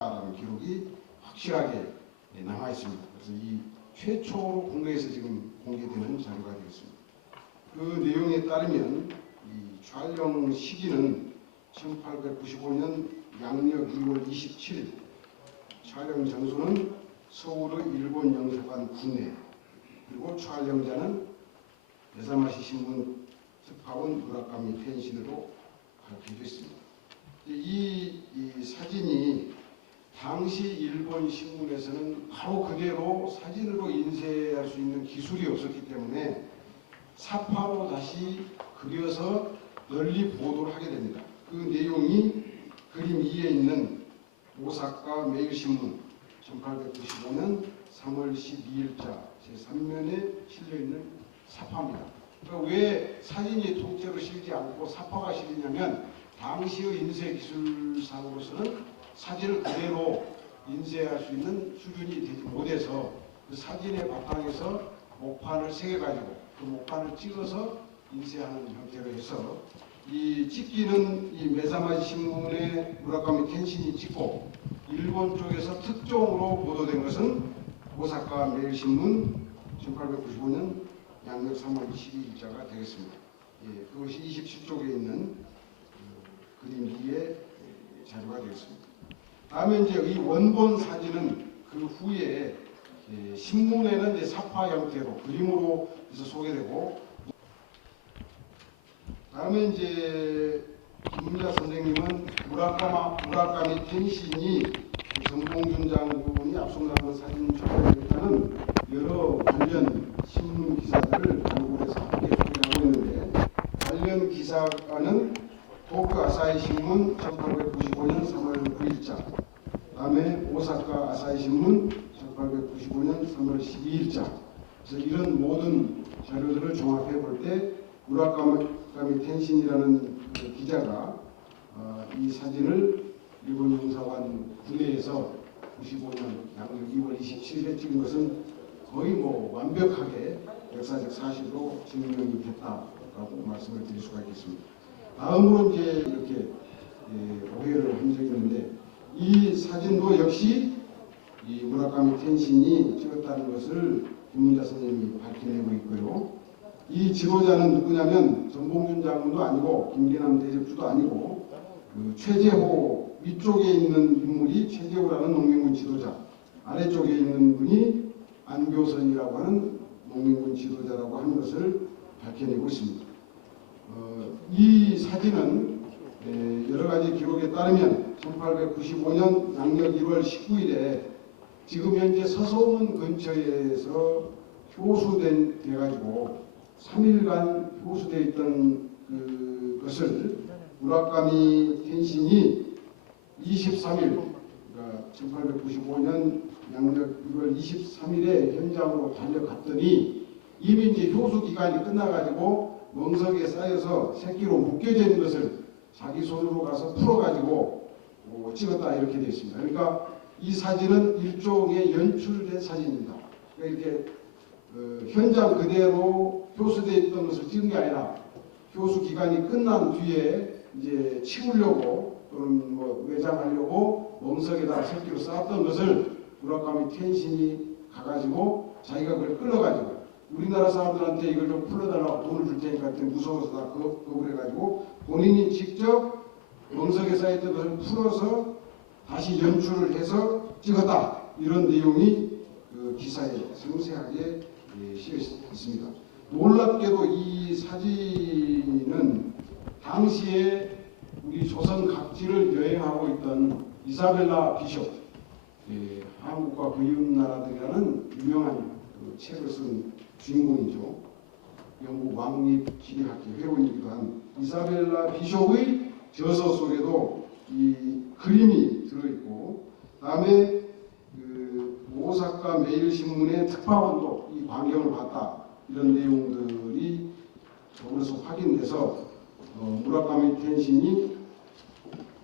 라는 기록이 확실하게 남아 있습니다. 그래서 이 최초로 국내에서 지금 공개되는 자료가 되겠습니다. 그 내용에 따르면 이 촬영 시기는 1895년 양력 2월 27일, 촬영 장소는 서울의 일본 영사관 군내, 그리고 촬영자는 메사마시 신문 특파원 무라카미 텐신으로 밝혀져 있습니다. 이 사진이 당시 일본 신문에서는 바로 그대로 사진으로 인쇄할 수 있는 기술이 없었기 때문에 사파로 다시 그려서 널리 보도를 하게 됩니다. 그 내용이 그림 2에 있는 오사카 매일신문 1895년 3월 12일자 제3면에 실려있는 사파입니다. 그러니까 왜 사진이 통째로 실리지 않고 사파가 실리냐면 당시의 인쇄 기술상으로서는 사진을 그대로 인쇄할 수 있는 수준이 되지 못해서 그 사진의 바탕에서 목판을 새겨가지고 그 목판을 찍어서 인쇄하는 형태로 해서 이 찍기는 이 메사마시 신문의 무라카미 텐신이 찍고 일본 쪽에서 특종으로 보도된 것은 오사카 매일신문 1895년 양력 3월 12일자가 되겠습니다. 예, 그것이 27쪽에 있는 그림 2의 자료가 되겠습니다. 다음에 이제 이 원본 사진은 그 후에 신문에는 이제 사파 형태로 그림으로 해서 소개되고, 다음에 이제 김문자 선생님은 무라카미 텐신이 정봉준 장군이 압송당한 사진 촬영했다는 여러 관련 신문 기사들을 발굴해서 함께 소개하고 있는데, 관련 기사가는 도쿄 아사히 신문 1895년 3월 9일자, 다음에 오사카 아사히 신문 1895년 3월 12일자. 그래서 이런 모든 자료들을 종합해 볼 때 무라카미 텐신이라는 그 기자가 이 사진을 일본 영사관 군내에서 95년 양력 2월 27일에 찍은 것은 거의 완벽하게 역사적 사실로 증명이 됐다라고 말씀을 드릴 수가 있겠습니다. 다음으로 이제 이렇게 오해를 한 적이 있는데, 이 사진도 역시 이 무라카미 텐신이 찍었다는 것을 김문자 선생님이 밝혀내고 있고요. 이 지도자는 누구냐면 정봉준 장군도 아니고 김계남 대접주도 아니고 그 최재호, 위쪽에 있는 인물이 최재호라는 농민군 지도자, 아래쪽에 있는 분이 안교선이라고 하는 농민군 지도자라고 하는 것을 밝혀내고 있습니다. 이 사진은 여러 가지 기록에 따르면 1895년 양력 1월 19일에 지금 현재 서소문 근처에서 효수돼가지고 3일간 효수되어 있던 그것을 무라카미 텐신이 23일, 그러니까 1895년 양력 1월 23일에 현장으로 달려갔더니 이미 이제 효수 기간이 끝나가지고 멍석에 쌓여서 새끼로 묶여져 있는 것을 자기 손으로 가서 풀어가지고 찍었다, 이렇게 되어 있습니다. 그러니까 이 사진은 일종의 연출된 사진입니다. 그러니까 이렇게 현장 그대로 효수되어 있던 것을 찍은 게 아니라 효수 기간이 끝난 뒤에 이제 치우려고 또는 외장하려고 멍석에다가 새끼로 쌓았던 것을 무라카미 텐신이 가가지고 자기가 그걸 끌어가지고 우리나라 사람들한테 이걸 좀 풀어달라고 돈을 줄 테니까 그때 무서워서 다 거부해가지고 본인이 직접 멍석에 쌓였던 것을 풀어서 다시 연출을 해서 찍었다, 이런 내용이 그 기사에 상세하게 실려 있습니다. 놀랍게도 이 사진은 당시에 우리 조선 각지를 여행하고 있던 이사벨라 비숍, 한국과 그 이웃 나라들이라는 유명한 그 책을 쓴 주인공이죠. 영국 왕립지리학회 회원이기도 한 이사벨라 비숍의 저서 속에도 이 그림이 들어있고, 다음에 그 오사카 매일신문의 특파원도 이 광경을 봤다, 이런 내용들이 저번에서 확인돼서 무라카미 텐신이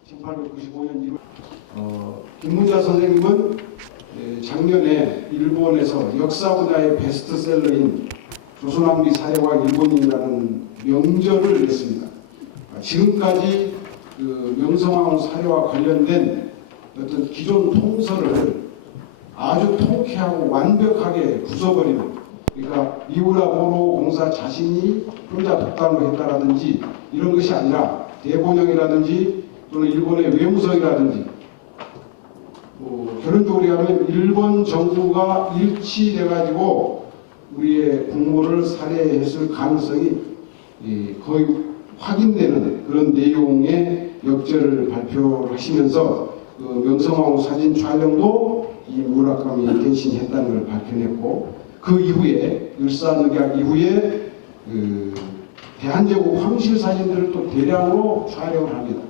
1895년 1월 김문자 선생님은 작년에 일본에서 역사 분야의 베스트셀러인 조선왕비 사회와 일본인이라는 명절을 냈습니다. 지금까지 그 명성황후 사례와 관련된 어떤 기존 통설을 아주 통쾌하고 완벽하게 부숴버리는, 그러니까 미우라 모로 공사 자신이 혼자 독단으로 했다라든지 이런 것이 아니라 대본영이라든지 또는 일본의 외무성이라든지 결론적으로 하면 일본 정부가 일치돼 가지고 우리의 국모를 살해했을 가능성이 거의 확인되는 그런 내용의 역절을 발표를 하시면서 그 명성황후 사진 촬영도 이 무라카미 텐신이 했다는 걸 밝혀냈고, 그 이후에 일사늑약 이후에 그 대한제국 황실 사진들을 또 대량으로 촬영을 합니다.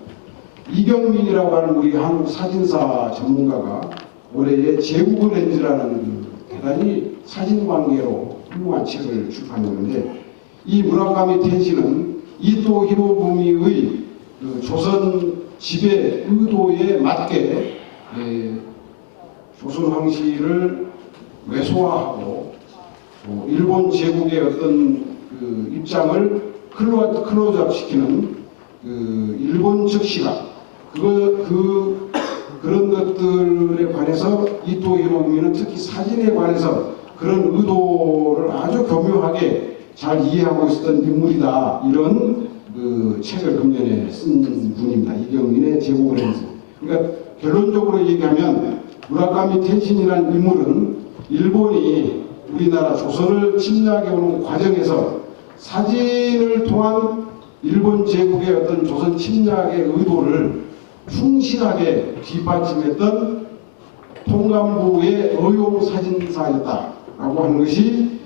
이경민이라고 하는 우리 한국 사진사 전문가가 올해의 제국의 렌즈라는 대단히 사진 관계로 훌륭한 책을 출판했는데, 이 무라카미 텐신은 이토 히로부미의 그 조선 지배 의도에 맞게 조선 황실을 외소화하고 일본 제국의 어떤 그 입장을 클로즈업 시키는 그 일본 측 시각, 그런 것들에 관해서 이토 히로부미는 특히 사진에 관해서 그런 의도를 아주 교묘하게 잘 이해하고 있었던 인물이다, 이런 그 책을 금년에 쓴 분입니다. 이경민의 제국을 렌즈. 그러니까 결론적으로 얘기하면 무라카미 텐신이라는 인물은 일본이 우리나라 조선을 침략해 오는 과정에서 사진을 통한 일본 제국의 어떤 조선 침략의 의도를 충실하게 뒷받침했던 통감부의 어용 사진사였다라고 하는 것이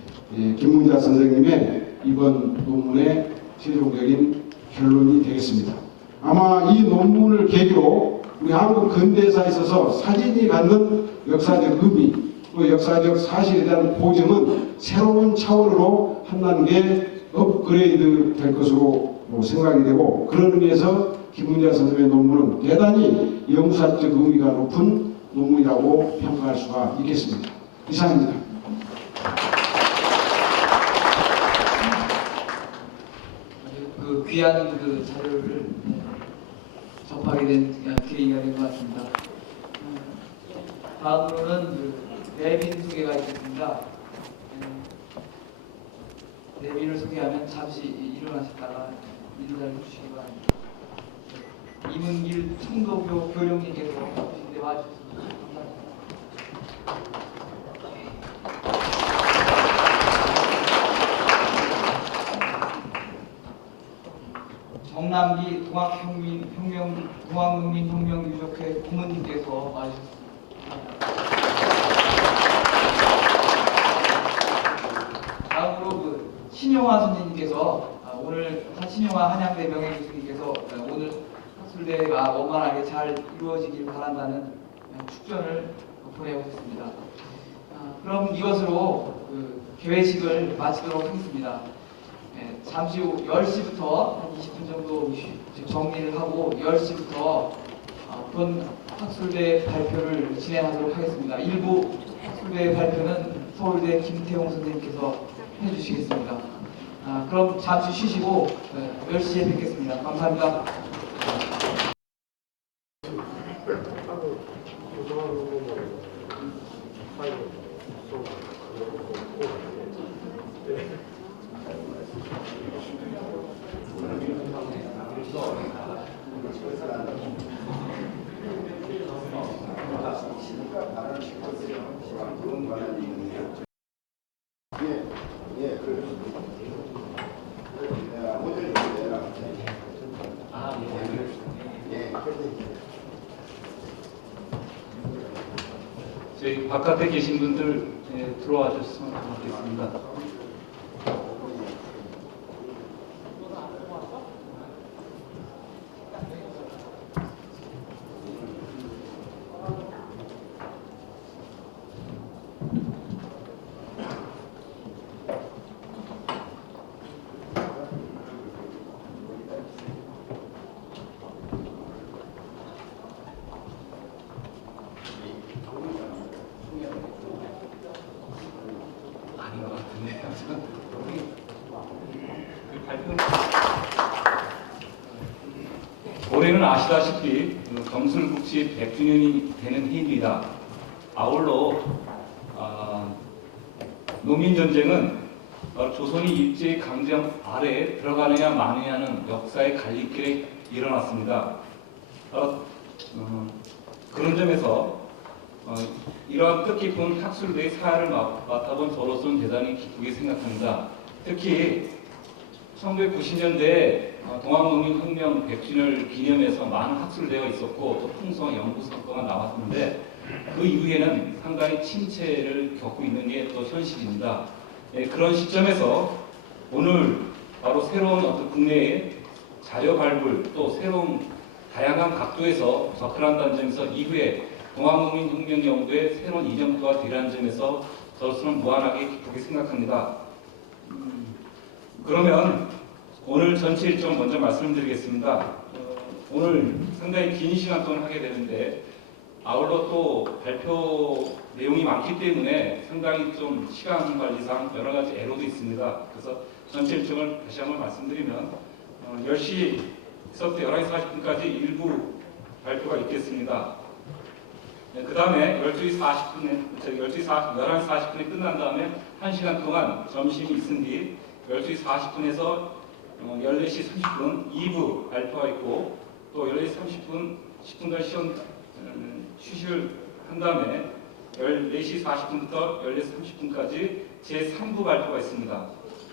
김문자 선생님의 이번 논문의 최종적인 결론이 되겠습니다. 아마 이 논문을 계기로 우리 한국 근대사에 있어서 사진이 갖는 역사적 의미, 또 역사적 사실에 대한 고증은 새로운 차원으로 한 단계 업그레이드 될 것으로 생각이 되고, 그런 의미에서 김문자 선생님의 논문은 대단히 영사적 의미가 높은 논문이라고 평가할 수가 있겠습니다. 이상입니다. 그 귀한 그 자료를 접하게 된 계기가 된 것 같습니다. 다음으로는 그 내빈 소개가 있겠습니다. 내빈을 소개하면 잠시 일어나셨다가 인사를 해주시기 바랍니다. 이문길 청도교 교령님께서 오신데 와주셨습니다. 정남기 동학국민혁명유족회 고문님께서 와주셨습니다. 다음으로 그 신용화 선생님께서 오늘 신용화 한양대 명예교수님께서 오늘 학술대회가 원만하게 잘 이루어지길 바란다는 축전을 보내오셨습니다. 그럼 이것으로 그 개회식을 마치도록 하겠습니다. 잠시 후 10시부터 한 20분 정도 정리를 하고 10시부터 본 학술대 발표를 진행하도록 하겠습니다. 일부 학술대 발표는 서울대 김태용 선생님께서 해주시겠습니다. 그럼 잠시 쉬시고 10시에 뵙겠습니다. 감사합니다. 저희 바깥에 계신 분들 들어와 주셨으면 좋겠습니다. 아닌 것 같은데요. 아시다시피 경술국시 100주년이 되는 해입니다. 아울러 농민전쟁은 조선이 일제히 강점 아래에 들어가느냐 마느냐는 역사의 갈림길에 일어났습니다. 그런 점에서 이러한 뜻깊은 학술대의 사활을 맡아본 저로서는 대단히 기쁘게 생각합니다. 특히 1990년대에 동학농민혁명 100주년을 기념해서 많은 학술대가 있었고 또 풍성한 연구 성과가 나왔는데 그 이후에는 상당히 침체를 겪고 있는 게 또 현실입니다. 그런 시점에서 오늘 바로 새로운 국내의 자료 발굴 또 새로운 다양한 각도에서 접근한다는 점에서 이후에 동학농민혁명 연구의 새로운 이정표가 되라는 점에서 저로서는 무한하게 기쁘게 생각합니다. 그러면 오늘 전체 일정 먼저 말씀드리겠습니다. 오늘 상당히 긴 시간 동안 하게 되는데 아울러 또 발표 내용이 많기 때문에 상당히 좀 시간 관리상 여러 가지 애로도 있습니다. 그래서 전체 일정을 다시 한번 말씀드리면 10시부터 11시 40분까지 일부 발표가 있겠습니다. 그 다음에 12시 40분에 끝난 다음에 1시간 동안 점심이 있은 뒤 12시 40분에서 14시 30분 2부 발표가 있고 또 14시 30분 10분간 휴식을 한 다음에 14시 40분부터 14시 30분까지 제3부 발표가 있습니다.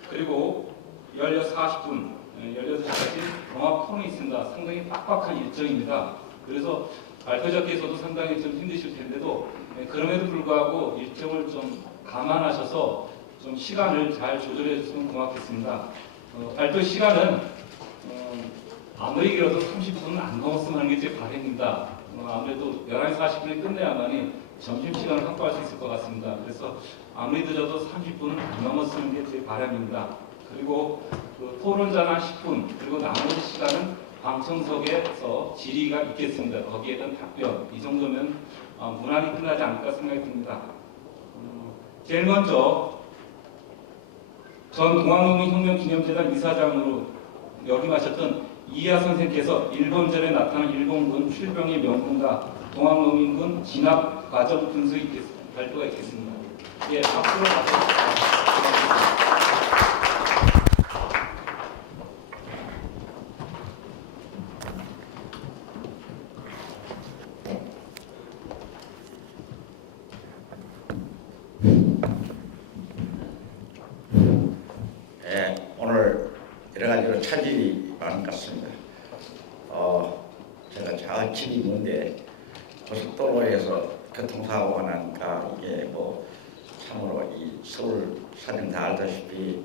그리고 16시 40분, 18시까지 종합 토론이 있습니다. 상당히 빡빡한 일정입니다. 그래서 발표자께서도 상당히 좀 힘드실 텐데도 그럼에도 불구하고 일정을 좀 감안하셔서 좀 시간을 잘 조절해 주시면 고맙겠습니다. 발표 시간은 아무리 길어도 30분은 안 넘었으면 하는 게 제 바람입니다. 아무래도 11시 40분에 끝내야만이 점심시간을 확보할 수 있을 것 같습니다. 그래서 아무리 늦어도 30분은 안 넘었으면 게 제 바람입니다. 그리고 토론자는 10분, 그리고 나머지 시간은 방청석에서 질의가 있겠습니다. 거기에 대한 답변, 이 정도면 무난히 끝나지 않을까 생각이 듭니다. 제일 먼저 전 동학농민혁명기념재단 이사장으로 역임하셨던 이하 선생께서 일본전에 나타난 일본군 출병의 명분과 동학농민군 진압 과정 분석이 발표가 있겠습니다. 예, 박수로 맞춰주십시오. 오늘 여러 가지로 차질이 많은 것 같습니다. 제가 자취이 있는데 고속도로에서 교통사고가 나니까 이게 뭐 참으로 이 서울 사는 다 알다시피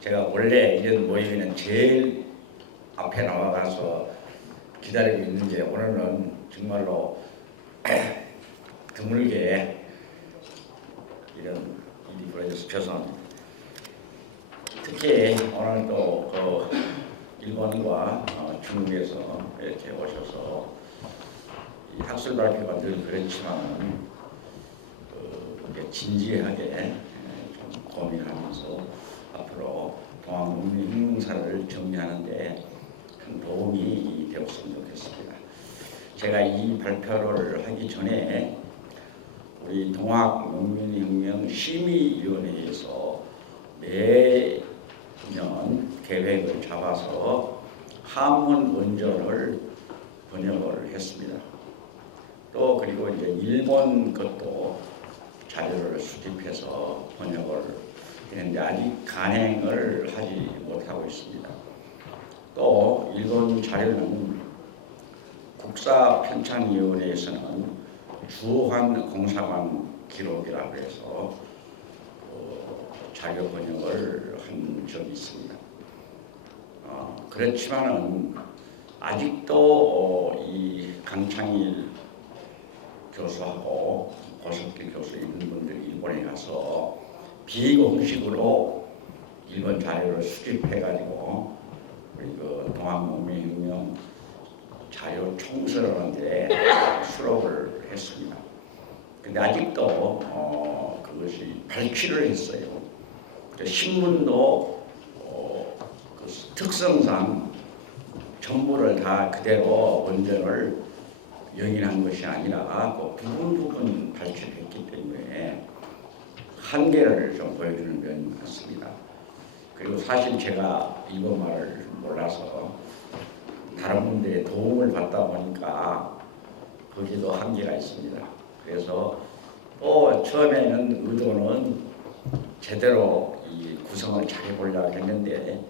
제가 원래 이런 모임에는 제일 앞에 나와가서 기다리고 있는데 오늘은 정말로 드물게 이런 일이 벌어져서 죄송합니다. 특히 오늘 또 일본과 중국에서 이렇게 오셔서 이 학술 발표가 늘 그렇지만 진지하게 좀 고민하면서 앞으로 동학농민혁명사를 정리하는데 큰 도움이 되었으면 좋겠습니다. 제가 이 발표를 하기 전에 우리 동학농민혁명 심의위원회에서 매년 계획을 잡아서 한문 원전을 번역을 했습니다. 또 그리고 이제 일본 것도 자료를 수집해서 번역을 했는데 아직 간행을 하지 못하고 있습니다. 또 일본 자료는 국사편찬위원회에서는 주한 공사관 기록이라고 해서 자료 번역을 한 적이 있습니다. 그렇지만은 아직도 이 강창일 교수하고 고석길 교수 있는 분들이 일본에 가서 비공식으로 일본 자료를 수집해가지고 우리 그 동학농민혁명 자료 총수를 하는데 수록을 했습니다. 근데 아직도 그것이 발췌를 했어요. 신문도 그 특성상 전부를 다 그대로 원전을 용인한 것이 아니라 그 부분 발췌했기 때문에 한계를 좀 보여주는 면이 많습니다. 그리고 사실 제가 일본말을 몰라서 다른 분들의 도움을 받다 보니까 거기도 한계가 있습니다. 그래서 또 처음에는 의도는 제대로 이 구성을 잘 해보려고 했는데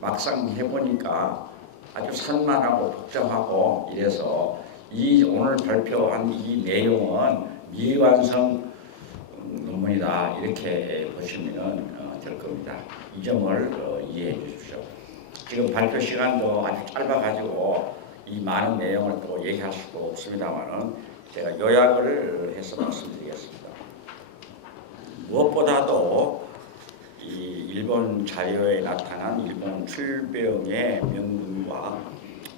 막상 해보니까 아주 산만하고 복잡하고 이래서 이 오늘 발표한 이 내용은 미완성 논문이다 이렇게 보시면 될 겁니다. 이 점을 이해해 주십시오. 지금 발표 시간도 아주 짧아가지고 이 많은 내용을 또 얘기할 수도 없습니다만은 제가 요약을 해서 말씀드리겠습니다. 무엇보다도 이 일본 자료에 나타난 일본 출병의 명분과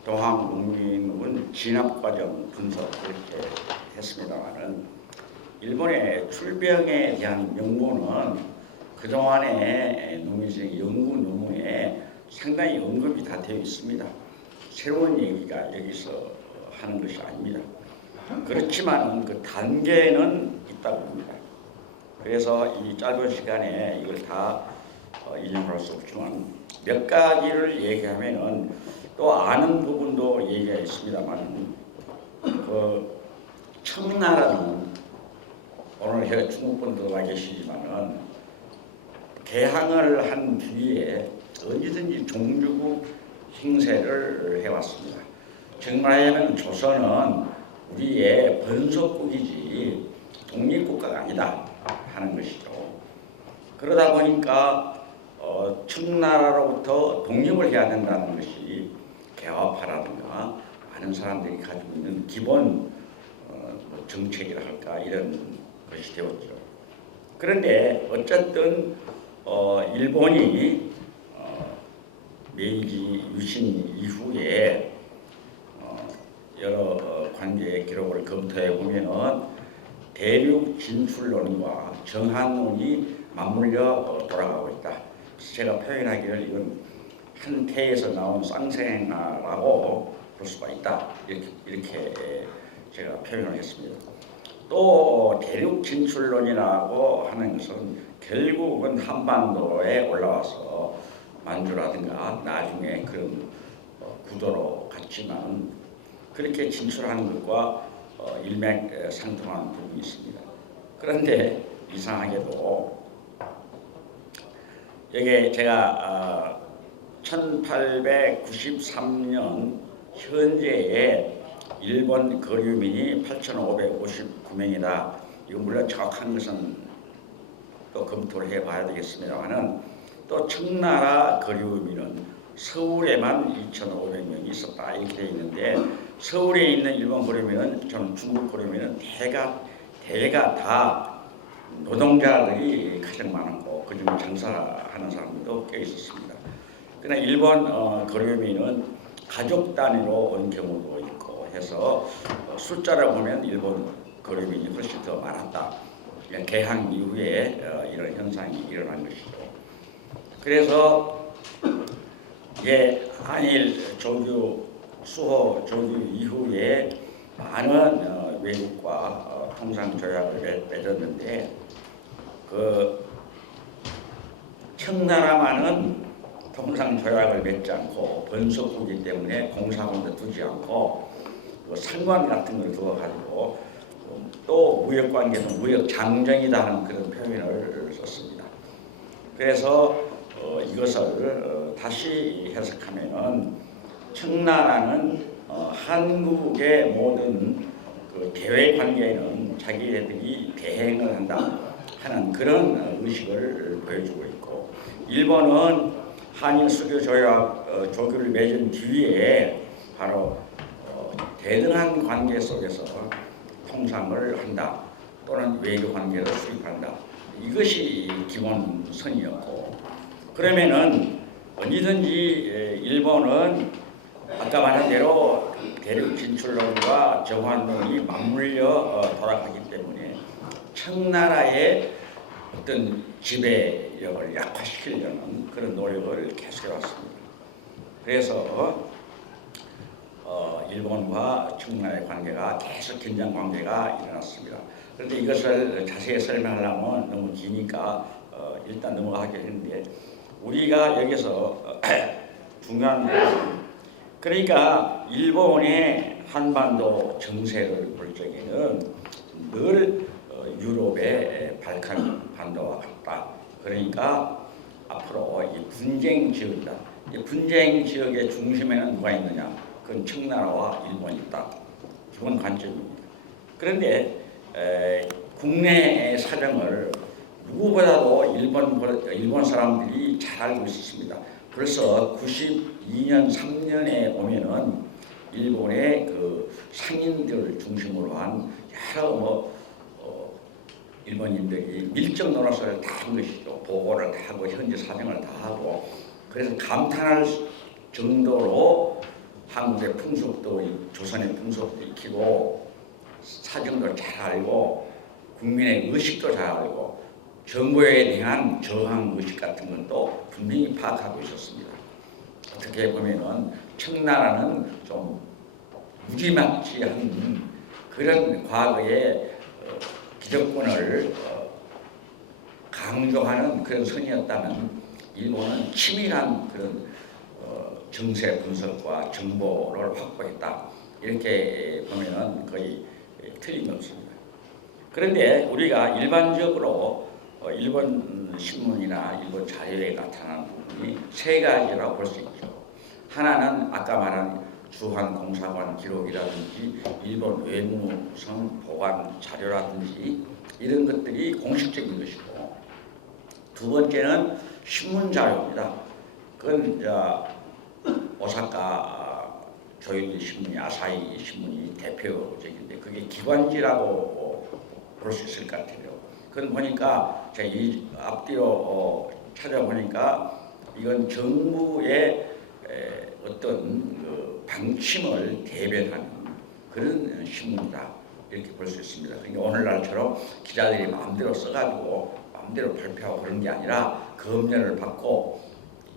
동학농민군 진압과정 분석 그렇게 했습니다만은 일본의 출병에 대한 명분은 그동안의 농민생 연구 논문에 상당히 언급이 다 되어 있습니다. 새로운 얘기가 여기서 하는 것이 아닙니다. 그렇지만 그 단계는 있다고 봅니다. 그래서 이 짧은 시간에 이걸 다 인용할 수 없지만 몇 가지를 얘기하면은 또 아는 부분도 얘기가 있습니다만 그 청나라는 오늘 제가 중국 분도 와 계시지만은 개항을 한 뒤에 언제든지 종주국 행세를 해왔습니다. 정말하면 조선은 우리의 번속국이지 독립국가가 아니다 하는 것이죠. 그러다 보니까 청나라로부터 독립을 해야 된다는 것이 개화파라든가 많은 사람들이 가지고 있는 기본 정책이라 할까 이런 것이 되었죠. 그런데 어쨌든 일본이 메이지 유신 이후에 여러 관계 기록을 검토해 보면은 대륙 진출론과 정한론이 맞물려 돌아가고 있다. 그래서 제가 표현하기를 이건 한 태에서 나온 쌍생아라고 볼 수가 있다. 이렇게 제가 표현을 했습니다. 또 대륙 진출론이라고 하는 것은 결국은 한반도에 올라와서 만주라든가 나중에 그런 구도로 갔지만 그렇게 진출하는 것과 일맥상통하는 부분이 있습니다. 그런데 이상하게도 여기 제가 1893년 현재의 일본 거류민이 8,559명이다. 이거 물론 정확한 것은 또 검토를 해봐야 되겠습니다만은 또 청나라 거류민은 서울에만 2,500명이 있었다 이렇게 되어 있는데 서울에 있는 일본 거류민은 저는 중국 거류민은 대가 다 노동자들이 가장 많았고 그중에 장사하는 사람들도 꽤 있었습니다. 그러나 일본 거류민은 가족 단위로 온 경우도 있고 해서 숫자를 보면 일본 거류민이 훨씬 더 많았다. 개항 이후에 이런 현상이 일어난 것이죠. 그래서 한일 조교 수호 조교 이후에 많은 외국과 통상 조약을 맺었는데 그 청나라만은 통상 조약을 맺지 않고 번속국이기 때문에 공사원도 두지 않고 상관 같은 걸 두어가지고 또 무역 관계는 무역 장정이다 하는 그런 표현을 썼습니다. 그래서 이것을 다시 해석하면은 청나라는 한국의 모든 그 대외 관계에는 자기네들이 대행을 한다 하는 그런 의식을 보여주고 있고 일본은 한일 수교 조약 조교를 맺은 뒤에 바로 대등한 관계 속에서 통상을 한다 또는 외교 관계를 수립한다 이것이 기본선이었고 그러면은 언제든지 일본은 아까 말한 대로 대륙 진출론과 정환론이 맞물려 돌아가기 때문에 청나라의 어떤 지배력을 약화시키려는 그런 노력을 계속해왔습니다. 그래서 일본과 청나라의 관계가 계속 긴장 관계가 일어났습니다. 그런데 이것을 자세히 설명하려면 너무 기니까 일단 넘어가겠는데 우리가 여기서 중요한 것은 그러니까 일본의 한반도 정세를 볼 적에는 늘 유럽의 발칸 반도와 같다. 그러니까 앞으로 이 분쟁 지역이다. 이 분쟁 지역의 중심에는 누가 있느냐? 그건 청나라와 일본이 있다. 기본 관점입니다. 그런데 국내 사정을 누구보다도 일본 사람들이 잘 알고 있었습니다. 벌써 92년 3년에 오면은 일본의 그 상인들을 중심으로 한 여러 일본인들이 밀접 노릇을 다 한 것이죠. 보고를 다 하고 현지 사정을 다 하고 그래서 감탄할 정도로 한국의 풍속도 조선의 풍속도 익히고 사정도 잘 알고 국민의 의식도 잘 알고 정부에 대한 저항 의식 같은 것도 분명히 파악하고 있었습니다. 어떻게 보면은 청나라는 좀 무지막지한 그런 과거의 기득권을 강조하는 그런 선이었다면 일본은 치밀한 그런 정세 분석과 정보를 확보했다. 이렇게 보면은 거의 틀림없습니다. 그런데 우리가 일반적으로 일본 신문이나 일본 자료에 나타나는 부분이 세 가지라고 볼 수 있죠. 하나는 아까 말한 주한공사관 기록이라든지 일본 외무성 보관 자료라든지 이런 것들이 공식적인 것이고 두 번째는 신문 자료입니다. 그건 오사카 조일리 신문이 아사히 신문이 대표적인데 그게 기관지라고 볼 수 있을 것 같아요. 그건 보니까 제가 이 앞뒤로 찾아보니까 이건 정부의 어떤 그 방침을 대변하는 그런 신문이다 이렇게 볼 수 있습니다. 그러니까 오늘날처럼 기자들이 마음대로 써가지고 마음대로 발표하고 그런 게 아니라 검열을 받고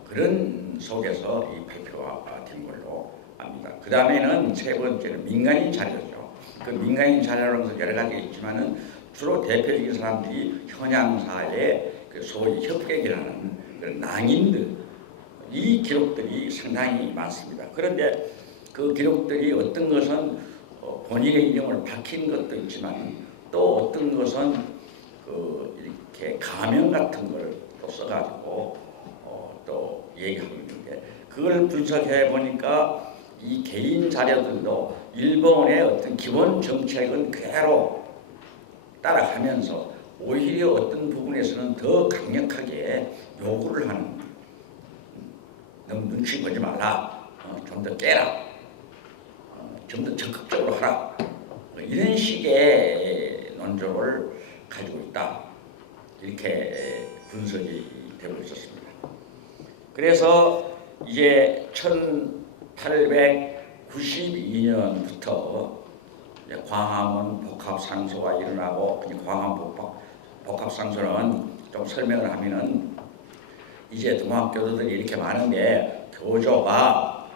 그런 속에서 이 발표가 된 걸로 압니다. 그 다음에는 세 번째는 민간인 자료죠. 그 민간인 자료라는 것은 여러 가지가 있지만은 주로 대표적인 사람들이 현양사의 그 소위 협객이라는 그런 낭인들 이 기록들이 상당히 많습니다. 그런데 그 기록들이 어떤 것은 본인의 이름을 밝힌 것도 있지만 또 어떤 것은 이렇게 가명 같은 걸 또 써가지고 또 얘기하고 있는데 그걸 분석해 보니까 이 개인 자료들도 일본의 어떤 기본 정책은 그대로 따라가면서 오히려 어떤 부분에서는 더 강력하게 요구를 하는 너무 눈치 보지 말라 좀 더 깨라 좀 더 적극적으로 하라 이런 식의 논조를 가지고 있다 이렇게 분석이 되고 있었습니다. 그래서 이제 1892년부터 광화문 복합상소가 일어나고 광화문 복합상소는 좀 설명을 하면은 이제 동학교도들이 이렇게 많은데 교조가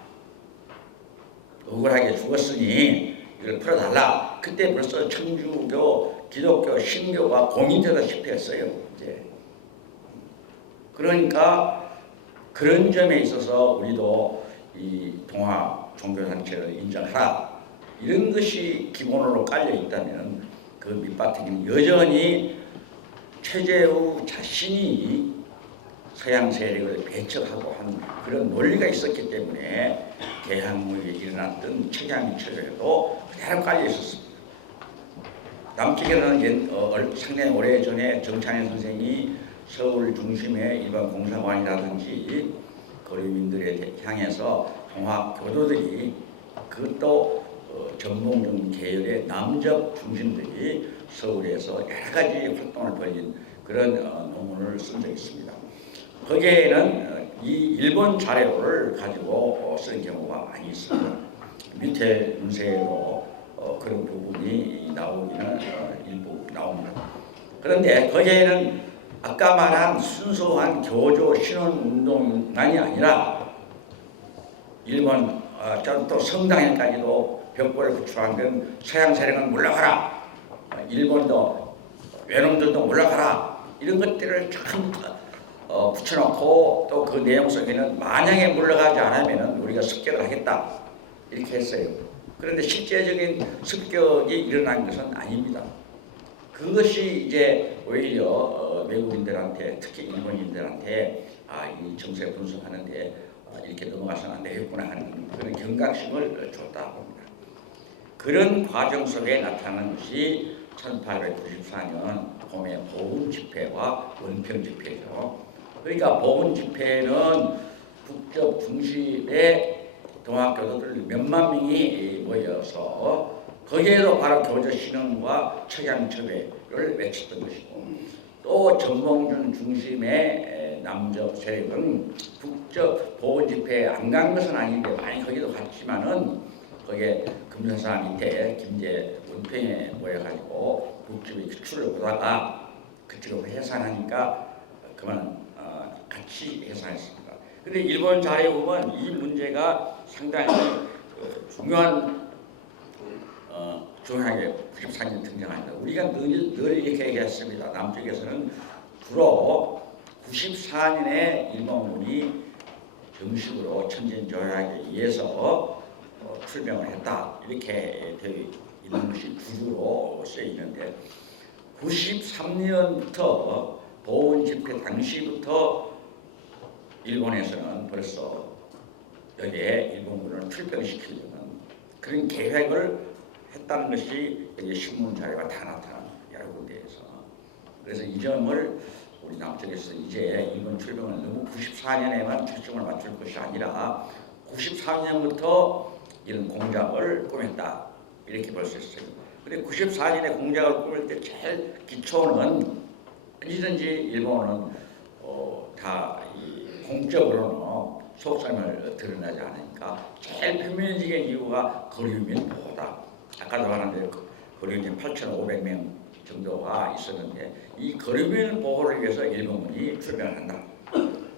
억울하게 죽었으니 이걸 풀어달라. 그때 벌써 천주교, 기독교, 신교가 공인되다시피 했어요. 이제 그러니까 그런 점에 있어서 우리도 이 동학 종교단체를 인정하라. 이런 것이 기본으로 깔려 있다면 그 밑바탕에는 여전히 최재우 자신이 서양 세력을 배척하고 한 그런 논리가 있었기 때문에 대항무에 일어났던 책양이 처절에도 그대로 깔려 있었습니다. 남쪽에는 상당히 오래전에 정찬현 선생이 서울 중심의 일반 공사관이라든지 거류민들에 향해서 동학 교도들이 그것도 전봉정 계열의 남적 중심들이 서울에서 여러 가지 활동을 벌인 그런 논문을 쓴 적이 있습니다. 거기에는 이 일본 자료를 가지고 쓴 경우가 많이 있습니다. 밑에 문세로 그런 부분이 나오기는 일부 나옵니다. 그런데 거기에는 아까 말한 순수한 교조 신원 운동만이 아니라 일본 저는 또 성당에까지도 벽보를 구출한 건 서양 세력은 물러가라, 일본도 외놈들도 물러가라, 이런 것들을 참 붙여놓고 또 그 내용 속에는 만약에 물러가지 않으면 우리가 습격을 하겠다 이렇게 했어요. 그런데 실제적인 습격이 일어난 것은 아닙니다. 그것이 이제 오히려 외국인들한테, 특히 일본인들한테 이 정세 분석하는데 이렇게 넘어가서는 안 되겠구나 하는 그런 경각심을 줬다 봅니다. 그런 과정 속에 나타난 것이 1894년 봄의 보훈 집회와 원평 집회죠. 그러니까 보훈 집회는 북적 중심의 동학교도들 몇만 명이 모여서 거기에도 바로 교조 신흥과 척양척배를 외쳤던 것이고, 또 전봉준 중심의 남적 세력은 북적 보훈 집회에 안 간 것은 아닌데 많이 거기도 갔지만은 거기에 금산사 밑에 김제 원평에 모여가지고 북쪽에 기출을 보다가 그쪽으로 해산하니까 그만 같이 해산했습니다. 근데 일본 자료에 보면 이 문제가 상당히 중요한 중요하게 94년 등장합니다. 우리가 늘 이렇게 얘기했습니다. 남쪽에서는 주로 94년에 일본군이 정식으로 천진조약에 의해서 출병을 했다 이렇게 되어 있는 것이 주로 쓰여 있는데, 93년부터 보훈 집회 당시부터 일본에서는 벌써 여기에 일본군을 출병시키려는 그런 계획을 했다는 것이 여기 신문 자료가 다 나타납니다. 여러 군데에서. 그래서 이 점을 우리 남쪽에서 이제 일본 출병을 너무 94년에만 초점을 맞출 것이 아니라 93년부터 이런 공작을 꾸몄다 이렇게 볼 수 있어요. 그런데 94년에 공작을 꾸밀 때 제일 기초는 언제든지 일본은 다 공적으로는 속셈을 드러나지 않으니까 제일 표면적인 이유가 거류민 보호다. 아까도 말한 대로 거류민 8,500명 정도가 있었는데 이 거류민 보호를 위해서 일본군이 출병을 한다.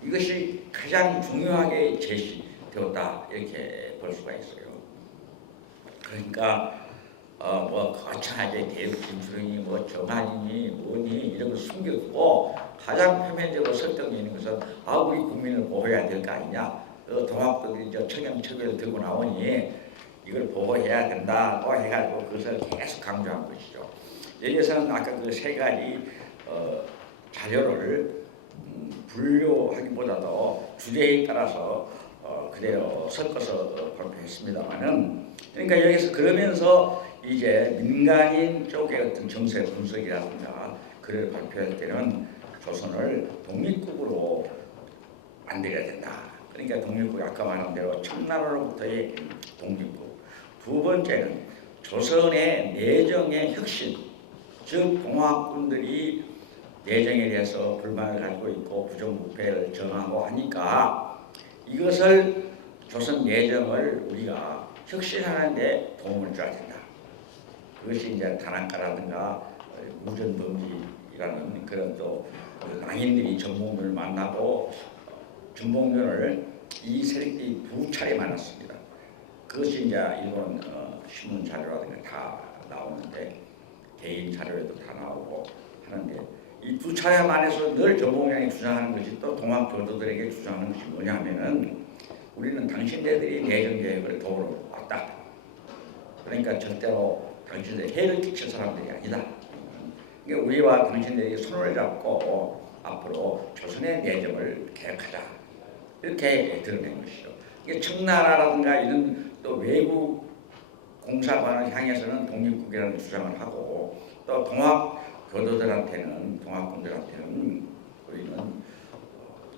이것이 가장 중요하게 제시되었다 이렇게 볼 수가 있어요. 그러니까 뭐 거창하게 대륙 진출이니 뭐 정한이니 뭐니 이런 걸 숨겼고, 가장 표면적으로 설득이 있는 것은 우리 국민을 보호해야 될 거 아니냐. 동학도들이 청양척을 들고 나오니 이걸 보호해야 된다고 해가지고 그것을 계속 강조한 것이죠. 여기서는 아까 그 세 가지 자료를 분류하기보다도 주제에 따라서 그대로 섞어서 발표했습니다만은, 그러니까 여기서 그러면서 이제 민간인 쪽의 어떤 정세 분석이라든가 그를 발표할 때는 조선을 독립국으로 만들어야 된다. 그러니까 독립국 아까 말한 대로 청나라로부터의 독립국. 두 번째는 조선의 내정의 혁신, 즉 동학군들이 내정에 대해서 불만을 가지고 있고 부정부패를 정하고 하니까 이것을 조선 내정을 우리가 혁신하는 데 도움을 줘야 된다. 그것이 이제 단학가라든가 무전범지라는 그런 또 낭인들이 전봉준을 만나고 전봉준을 이 세력들이 두 차례 만났습니다. 그것이 이제 일본 신문 자료라든가 다 나오는데 개인 자료에도 다 나오고 하는데, 이 두 차례 만에서 늘 전봉준이 주장하는 것이 또 동학 교도들에게 주장하는 것이 뭐냐면은 우리는 당신네들이 내정 계획을 도우러 왔다. 그러니까 절대로 당신들 해를 끼칠 사람들이 아니다. 그러니까 우리와 당신들이 손을 잡고 앞으로 조선의 내정을 계획하자 이렇게 드러낸 것이죠. 이게 청나라라든가 이런 또 외국 공사관을 향해서는 독립국이라는 주장을 하고, 또 동학 교도들한테는 동학군들한테는 우리는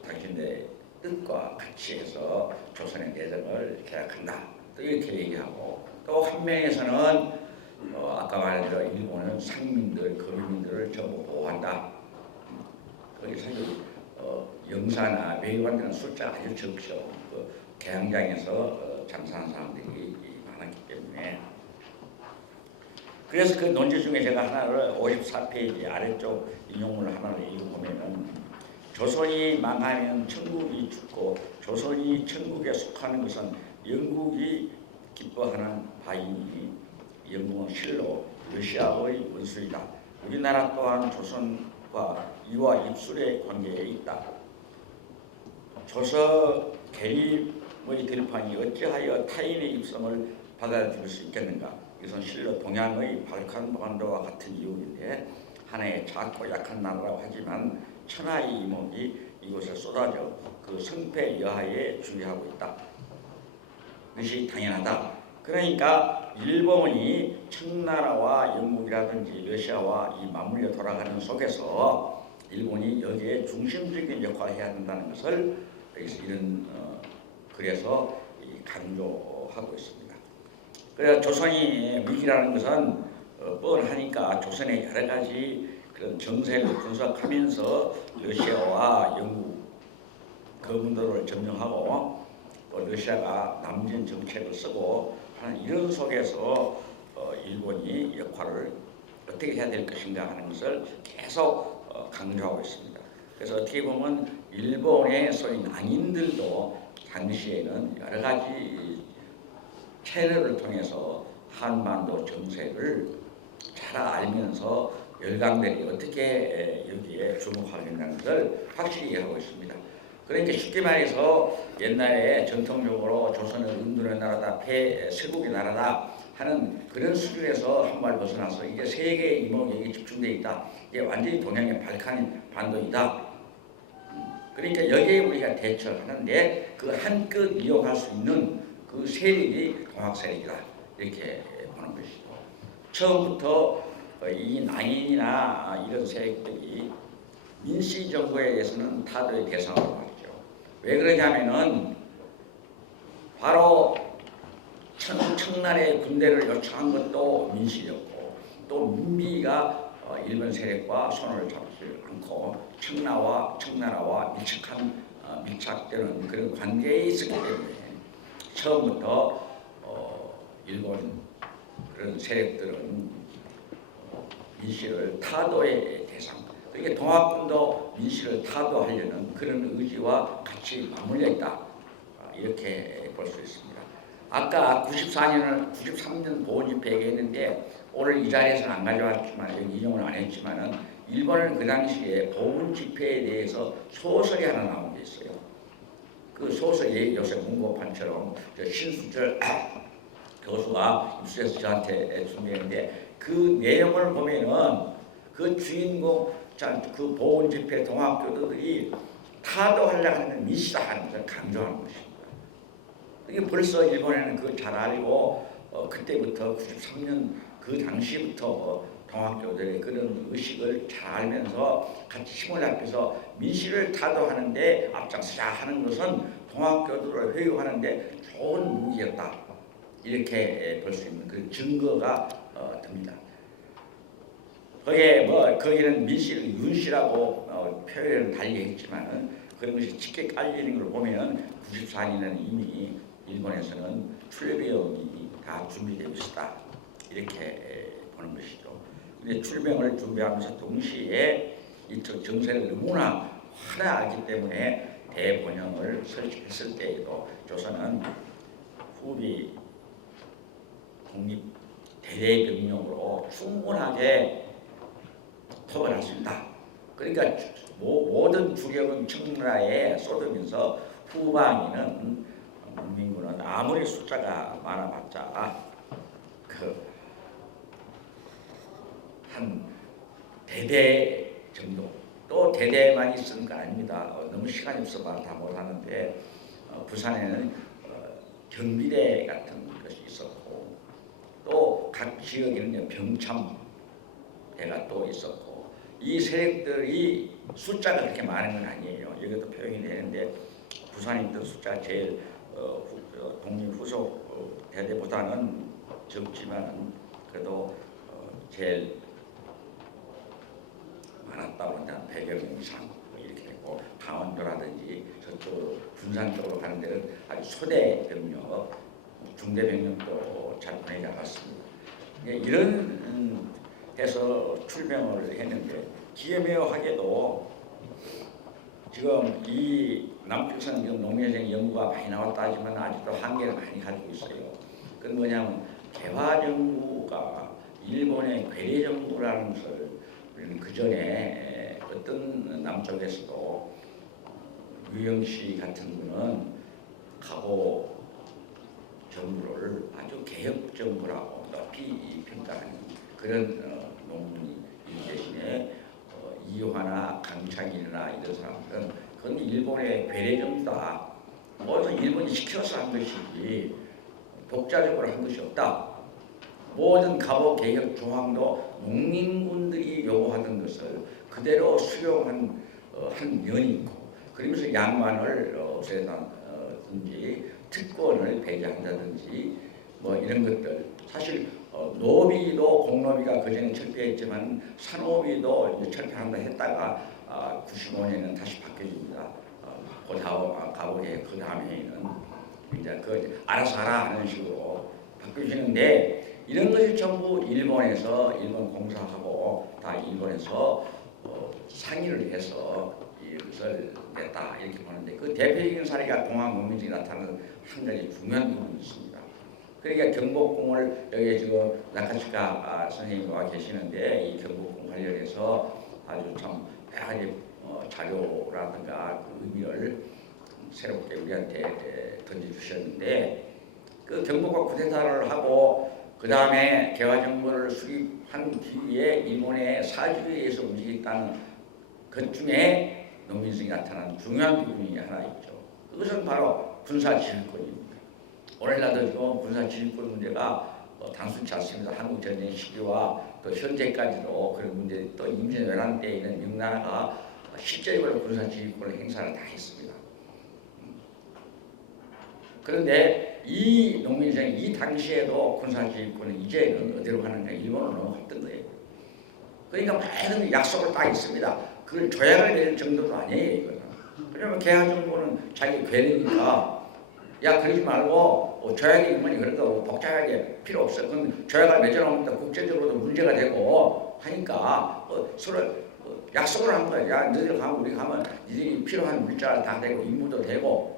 당신들의 뜻과 같이 해서 조선의 내정을 계획한다. 또 이렇게 얘기하고, 또 한 면에서는 아까 말한 대로 일본은 상민들, 거류민들을 전부 보호한다. 거기서 영사나 외관들은 숫자가 아주 적죠. 그 개항장에서 장사하는 사람들이 많았기 때문에. 그래서 그 논지 중에 제가 하나를 54페이지 아래쪽 인용문을 하나를 읽어보면은, 조선이 망하면 천국이 죽고 조선이 천국에 속하는 것은 영국이 기뻐하는 바이니 영국은 실로 러시아의 원수이다. 우리나라 또한 조선과 이와 입술의 관계에 있다. 조서 개림의 들판이 어찌하여 타인의 입성을 받아들일 수 있겠는가? 이것은 실로 동양의 발칸반도와 같은 이유인데 하나의 작고 약한 나라라고 하지만 천하의 이목이 이곳에 쏟아져 그 성패 여하에 주의하고 있다. 그것이 당연하다. 그러니까 일본이 청나라와 영국이라든지 러시아와 이 맞물려 돌아가는 속에서 일본이 여기에 중심적인 역할을 해야 된다는 것을 이런 그래서 강조하고 있습니다. 그래서 조선이 위기라는 것은 뻔하니까 조선의 여러 가지 그런 정세를 분석하면서 러시아와 영국 거문도를 점령하고 또 러시아가 남진 정책을 쓰고 하는 이런 속에서 일본이 역할을 어떻게 해야 될 것인가 하는 것을 계속 강조하고 있습니다. 그래서 어떻게 보면 일본의 소위 낭인들도 당시에는 여러 가지 채널을 통해서 한반도 정세를 잘 알면서 열강들이 어떻게 여기에 주목하겠다는 것을 확실히 하고 있습니다. 그러니까 쉽게 말해서 옛날에 전통적으로 조선은 은둔의 나라다, 쇠국의 나라다 하는 그런 수준에서 한 발 벗어나서 이제 세계의 이목이 집중되어 있다. 이게 완전히 동양의 발칸 반도이다. 그러니까 여기에 우리가 대처하는데 그 한껏 이용할 수 있는 그 세력이 동학 세력이다. 이렇게 보는 것이죠. 처음부터 이 낭인이나 이런 세력들이 민씨 정부에 대해서는 타도의 대상으로 말이죠. 왜 그러냐면은 바로 청나라의 군대를 요청한 것도 민씨였고 또 민비가 일본 세력과 손을 잡지 않고 청나라와 밀착되는 그런 관계에 있었기 때문에 처음부터 일본 그런 세력들은 민씨를 타도의 대상, 그러니까 동학군도 민씨를 타도하려는 그런 의지와 같이 맞물려 있다. 이렇게 볼 수 있습니다. 아까 93년 보훈집회 얘기했는데 오늘 이 자리에서는 안 가져왔지만 여기 인용을 안 했지만은 일본은 그 당시에 보훈집회에 대해서 소설이 하나 나온 게 있어요. 그 소설이 요새 문고판처럼 신수철 교수가 입수해서 저한테 준비했는데 그 내용을 보면은 그 주인공 그 보훈집회 동학교도들이 타도하려고 하는 건 민씨다 하는 것을 강조하는 것입니다. 이게 벌써 일본에는 그걸 잘 알고 그때부터 93년 그 당시부터 동학교들의 그런 의식을 잘 알면서 같이 힘을 합해서 민씨를 타도하는데 앞장서자 하는 것은 동학교들을 회유하는데 좋은 무기였다. 이렇게 볼 수 있는 그 증거가 됩니다. 거기는 민씨를 윤씨라고 표현을 달리 했지만은 그런 것이 짙게 깔리는 걸 보면 94년에는 이미 일본에서는 출병이 다 준비되어 있었다. 이렇게 보는 것이죠. 근데 출병을 준비하면서 동시에 이 정세를 너무나 화려하기 때문에 대본영을 설치했을 때에도 조선은 후비 독립 대대명령으로 충분하게 토벌할 수 있다. 그러니까 모든 주력은 청나라에 쏟으면서 후방에는 문민군은 아무리 숫자가 많아봤자 한 대대 정도, 또 대대만 있는 거 아닙니다. 너무 시간이 없어 말 다 못하는데 부산에는 경비대 같은 것이 있었고 또 각 지역에는 병참대가 또 있었고 이 세력들이 숫자가 그렇게 많은 건 아니에요. 여기도 표현이 되는데 부산에 있던 숫자 제일 독립 후속 대대보다는 적지만 그래도 제일 많았다고 한다면 100여 명 이상 이렇게 되고 강원도라든지 저쪽 군산 쪽으로 가는 데는 아주 소대 병력, 중대 병력도 잘 보내지 않았습니다. 이런 해서 출병을 했는데 기묘하게도 지금 이 남쪽에서는 지금 농민회생 연구가 많이 나왔다 하지만 아직도 한계를 많이 가지고 있어요. 그건 뭐냐면 개화정부가 일본의 괴뢰정부라는 것을 우리는 그 전에 어떤 남쪽에서도 유영씨 같은 분은 가고 정부를 아주 개혁 정부라고 높이 평가하는 그런 논문이 대신에 이화나 강창일이나 이런 사람들은 그건 일본의 괴뢰 정부다. 뭐 일본이 시켜서 한 것이지 독자적으로 한 것이 없다. 모든 갑오 개혁 조항도 농민군들이 요구하던 것을 그대로 수용한 한 면이 있고, 그러면서 양반을 없애든지 특권을 배제한다든지 뭐 이런 것들. 사실 노비도 공노비가 그전에 철폐했지만 산노비도 이제 철폐한다 했다가 95년에는 다시 바뀌어집니다. 그 다음 갑오 개혁 그 다음 해에는 이제 그 알아서 하라 하는 식으로 바뀌어지는데, 이런 것이 전부 일본 공사하고 다 일본에서 상의를 해서 이것을 냈다 이렇게 보는데, 그 대표적인 사례가 공항농민증이 나타나는 한 가지 중요한 부분이 있습니다. 그러니까 경복궁을 여기 지금 나카츠카 선생님이 와 계시는데, 이 경복궁 관련해서 아주 참 여러 가지 자료라든가 그 의미를 새롭게 우리한테 던져주셨는데, 그 경복궁 쿠데타를 하고 그 다음에 개화정부를 수립한 뒤에 일본의 사주에서 움직였다는 것 중에 농민성이 나타나는 중요한 부분이 하나 있죠. 그것은 바로 군사지휘권입니다. 오늘날도 지금 군사지휘권 문제가 단순치 않습니다. 한국전쟁 시기와 또 현재까지도 그런 문제, 또 임진왜란 때 있는 명나라가 실제적으로 군사지휘권을 행사를 다 했습니다. 그런데 이 농민성이 이 당시에도 군사지휘권은 이제는 어디로 가는가, 일본으로 넘어갔던 거예요. 그러니까 많은 약속을 딱 있습니다. 그걸 조약을 내릴 정도도 아니에요, 이거는. 그러면 개화정부는 자기 괴뢰니까 야 그러지 말고 조약이 있으면 그래도 복잡하게 필요 없어. 그럼 조약을 맺어놓으면 국제적으로도 문제가 되고 하니까 서로 약속을 한 거야. 야 너희들 가면 우리 가면 니들이 필요한 물자를 다 되고 임무도 되고,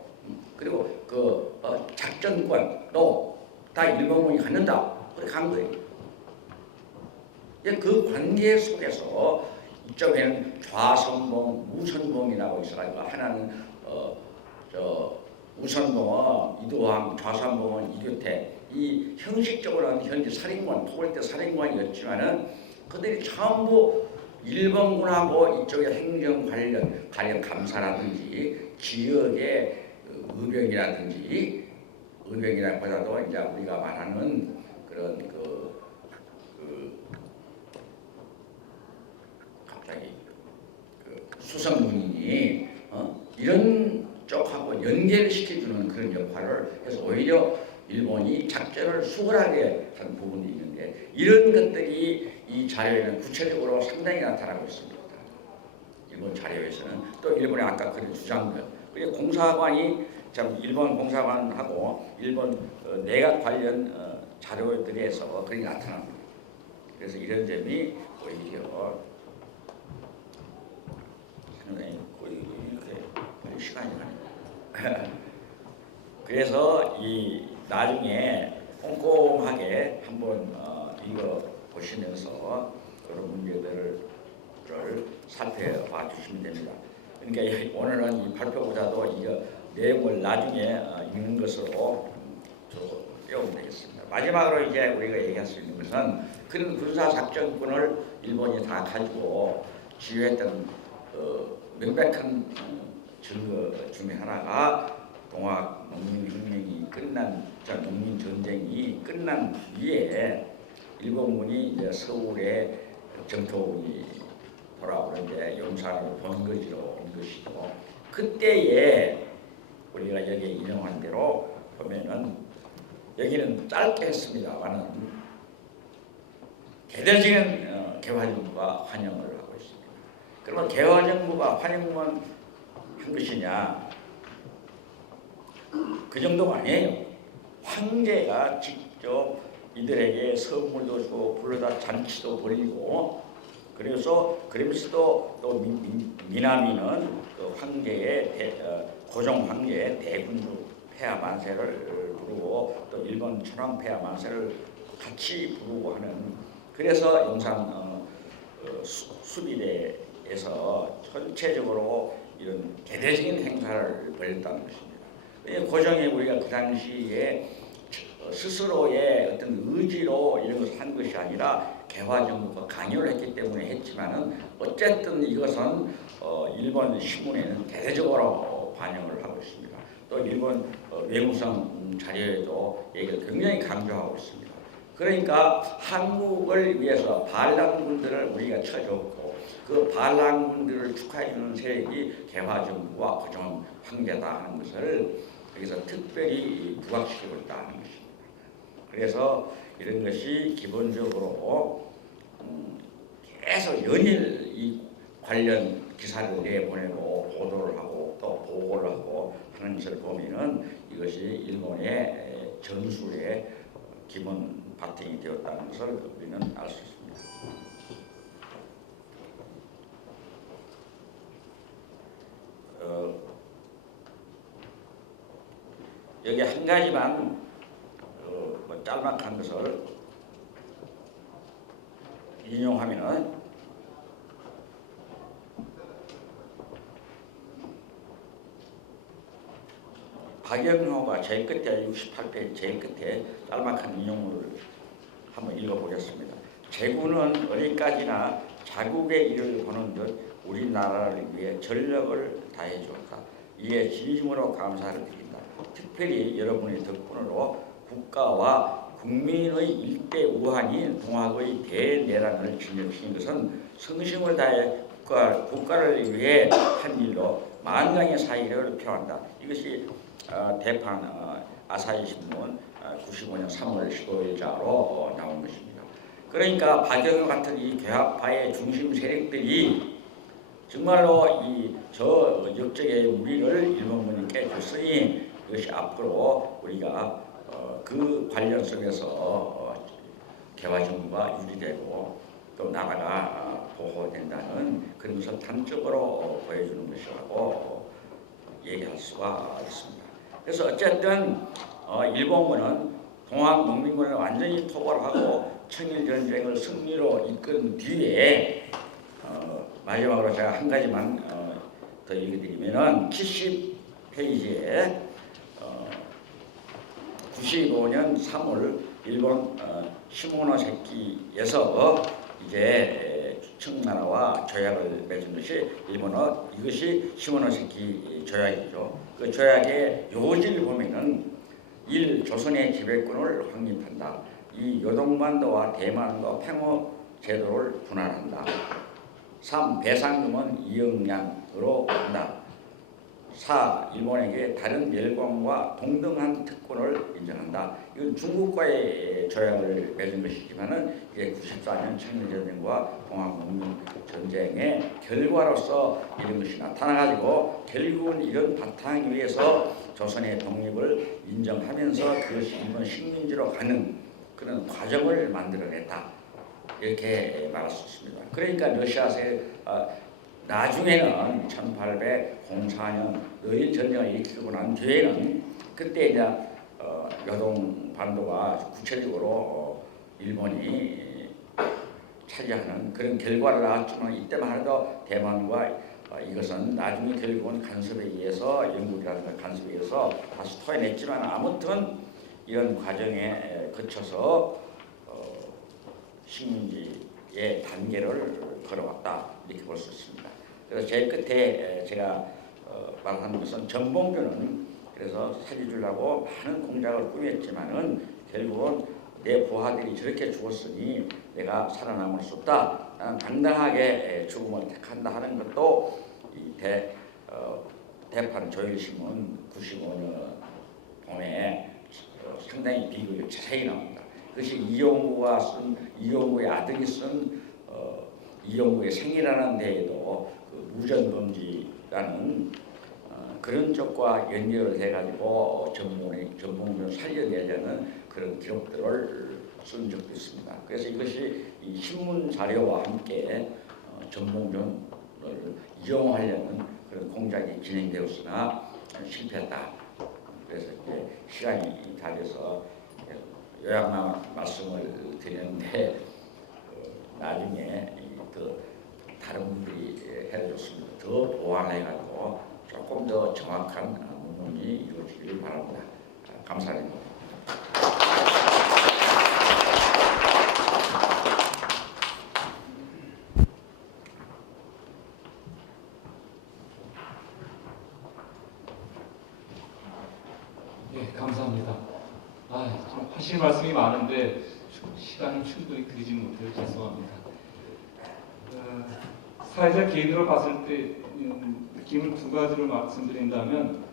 그리고 그 작전권도 다 일본군이 갖는다. 그렇게 간 거예요. 그 관계 속에서 이쪽에는 좌선봉, 우선봉이라고 있어가지고 하나는 우선봉은 이도왕, 좌선봉은 이교태. 이 형식적으로는 현재 살인관, 토벌 때 살인관이었지만은 그들이 전부 일본군하고 이쪽에 행정 관련 감사라든지 지역의 의병이라보다도 이제 우리가 말하는 그런 갑자기 수성군인이 이런 쪽하고 연계를 시켜주는 그런 역할을 해서 오히려 일본이 작전을 수월하게 한 부분이 있는데, 이런 것들이 이 자료에는 구체적으로 상당히 나타나고 있습니다. 일본 자료에서는 또 일본의 아까 그런 주장들, 그리고 공사관이 참 일본 공사관하고 일본 내각 관련 자료들에서 그게 나타납니다. 그래서 이런 점이 오히려 상당히 거의 이렇게 빨리 시간이 가네요. 그래서 이 나중에 꼼꼼하게 한번 읽어 보시면서 그런 문제들을 살펴봐 주시면 됩니다. 그러니까 오늘은 이 발표보다도 이거 내용을 나중에 읽는 것으로 배우면 되겠습니다. 마지막으로 이제 우리가 얘기할 수 있는 것은 그런 군사작전권을 일본이 다 가지고 지휘했던 명백한 증거 중에 하나가 동학 농민혁명이 끝난, 농민전쟁이 끝난 뒤에 일본군이 이제 서울에 정토군이 돌아오는데 용산으로 번거지로 온 것이죠. 그때에 우리가 여기에 인용한 대로 보면은 여기는 짧게 했습니다만은 대대적인 개화정부가 환영을 하고 있습니다. 그러면 개화정부가 환영만 한 것이냐? 그 정도가 아니에요. 황제가 직접 이들에게 선물도 주고 불러다 잔치도 벌이고 그러면서도 또 미나미는 그 고종 황제의 대군주 폐하 만세를 부르고 또 일본 천황 폐하 만세를 같이 부르고 하는, 그래서 용산 수비대에서 전체적으로 이런 대대적인 행사를 벌였다는 것입니다. 고종이 우리가 그 당시에 스스로의 어떤 의지로 이런 것을 한 것이 아니라 개화정부가 강요를 했기 때문에 했지만은 어쨌든 이것은 일본 신문에는 대대적으로 반영을 하고 있습니다. 또 일본 외무성 자료에도 얘기를 굉장히 강조하고 있습니다. 그러니까 한국을 위해서 반란군들을 우리가 쳐줬고 그 반란군들을 축하해주는 세력이 개화정부와 고종 황제다 하는 것을 여기서 특별히 부각시키고 있다는 것입니다. 그래서 이런 것이 기본적으로 계속 연일 이 관련 기사를 내보내고 보도를 하고 또 보고를 하고 하는 것을 보면은 이것이 일본의 전술의 기본 바탕이 되었다는 것을 우리는 알 수 있습니다. 여기 한 가지만 뭐 짤막한 것을 인용하면은 박영호가 제일 끝에 68페이지 제일 끝에 짤막한 인용문을 한번 읽어보겠습니다. 제군은 어디까지나 자국의 일을 보는 듯 우리나라를 위해 전력을 다해 주었다. 이에 진심으로 감사를 드린다. 특별히 여러분의 덕분으로 국가와 국민의 일대 우환인 동학의 대내란을 진정시킨 것은 성심을 다해 국가를 위해 한 일로 만강의 사의를 표한다. 이것이 대판 아사히 신문 95년 3월 15일자로 나온 것입니다. 그러니까 박영호 같은 이 개화파의 중심 세력들이 정말로 저 역적의 우리를 일본군이 깨줬으니 이것이 앞으로 우리가 그 관련성에서 개화정부가 유리되고 또 나라가 보호된다는 그런 것을 단적으로 보여주는 것이라고 얘기할 수가 있습니다. 그래서 어쨌든 일본군은 동학농민군을 완전히 토벌하고 청일전쟁을 승리로 이끈 뒤에 마지막으로 제가 한 가지만 더 읽어드리면은 70페이지에 95년 3월 일본 시모노세키에서 이제 청나라와 조약을 맺은 것이 일본어 이것이 시모노세키 조약이죠. 그 조약의 요지를 보면은 1. 조선의 지배권을 확립한다. 2. 요동반도와 대만도 평화 제도를 분할한다. 3. 배상금은 2억냥으로 한다. 4. 일본에게 다른 열강과 동등한 특권을 인정한다. 이건 중국과의 조약을 맺은 것이지만은 이게 94년 청일전쟁과 동학농민전쟁의 결과로서 이런 것이 나타나가지고 결국은 이런 바탕 위에서 조선의 독립을 인정하면서 그것이 일본 식민지로 가는 그런 과정을 만들어냈다. 이렇게 말할 수 있습니다. 그러니까 러시아세 나중에는 1804년 러일 전쟁을 일으키고 난 뒤에는 그때 이제 요동 반도가 구체적으로 일본이 차지하는 그런 결과를 낳았지만 이때만 해도 대만과 이것은 나중에 결국은 간섭에 의해서 영국이라든가 간섭에 의해서 다시 토해냈지만 아무튼 이런 과정에 거쳐서 식민지의 단계를 걸어왔다 이렇게 볼 수 있습니다. 그래서 제일 끝에 제가 말하는 것은 정봉주는 그래서 살려주려고 많은 공작을 꾸몄지만은 결국은 내 부하들이 저렇게 죽었으니 내가 살아남을 수 없다. 나는 당당하게 죽음을 택한다 하는 것도 이 대판 조일신문 95년 봄에 상당히 비교가 자세히 나옵니다. 그것이 이용구의 아들이 쓴 이용구의 생이라는 데에도 그 무전검지라는 그런 쪽과 연결을 해가지고 전봉준을 살려내려는 그런 기록들을 쓴 적도 있습니다. 그래서 이것이 이 신문 자료와 함께 전봉준을 이용하려는 그런 공작이 진행되었으나 실패했다. 그래서 이제 시간이 다 돼서 요약만 말씀을 드리는데 나중에 더 다른 분들이 해줬으면 더 보완해가지고 조금 더 정확한 문문이 이루어지길 바랍니다. 감사합니다. 예, 감사합니다. 좀 하실 말씀이 많은데 시간을 충분히 드리지 못해서 죄송합니다. 사회적 개인으로 봤을 때 느낌을 두 가지로 말씀드린다면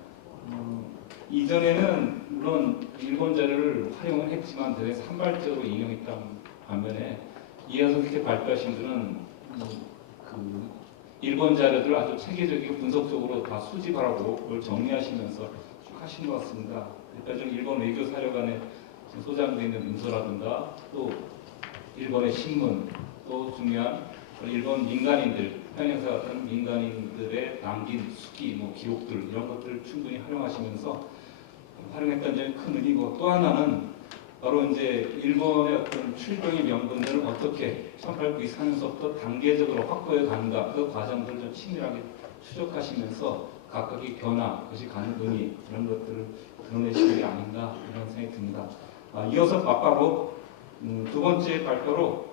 이전에는 물론 일본 자료를 활용을 했지만 대개 산발적으로 인용했다는 반면에 이어서 그렇게 발표하신 분은 그 일본 자료들을 아주 체계적이고 분석적으로 다 수집하라고 그걸 정리하시면서 쭉 하신 것 같습니다. 대표적으로 일본 외교 사료관에 소장되어 있는 문서라든가 또 일본의 신문 또 중요한 일본 민간인들, 평양사 같은 민간인들의 남긴 수기, 기록들 이런 것들을 충분히 활용하시면서 활용했던 점이 큰 의미고 또 하나는 바로 이제 일본의 어떤 출병의 명분들을 어떻게 1894년서부터 단계적으로 확보해 가는가 그 과정들을 좀 친밀하게 추적하시면서 각각의 변화, 그것이 가는 의미 이런 것들을 드러내시는 게 아닌가 이런 생각이 듭니다. 이어서 바로 두 번째 발표로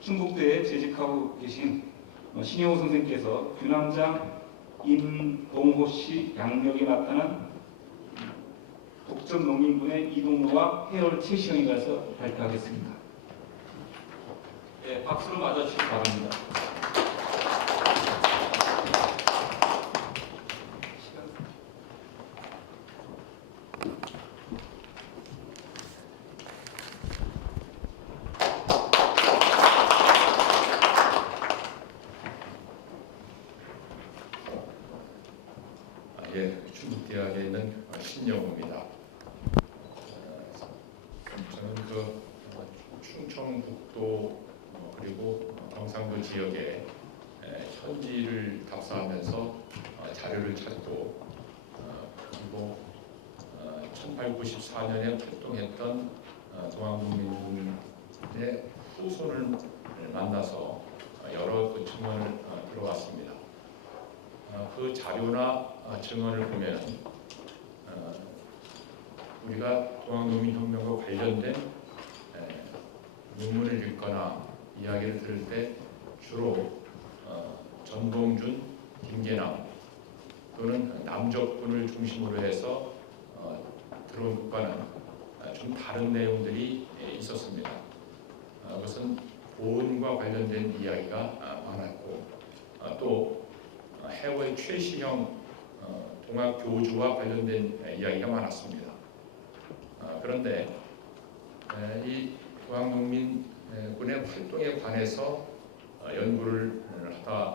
충북대에 재직하고 계신 신영호 선생님께서 규남장 임동호 씨 양력에 나타난 독점 농민군의 이동로와 해월 최시영에 가서 발표하겠습니다. 네, 박수로 맞아주시기 바랍니다. 충북대학에 있는 신영호입니다. 저는 충청북도 그리고 경상도 지역에 현지를 답사하면서 자료를 찾고 그리고 1894년에 활동했던 동학농민군의 후손을 만나서 여러 증언을 들어왔습니다. 그 자료나 증언을 보면 우리가 동학농민혁명과 관련된 논문을 읽거나 이야기를 들을 때 주로 전봉준, 김계남 또는 남적군을 중심으로 해서 들어온 것과는 좀 다른 내용들이 있었습니다. 그것은 보훈과 관련된 이야기가 많았고 또 해월 최시형 동학교주와 관련된 이야기가 많았습니다. 그런데 이 동학농민군의 활동에 관해서 연구를 하다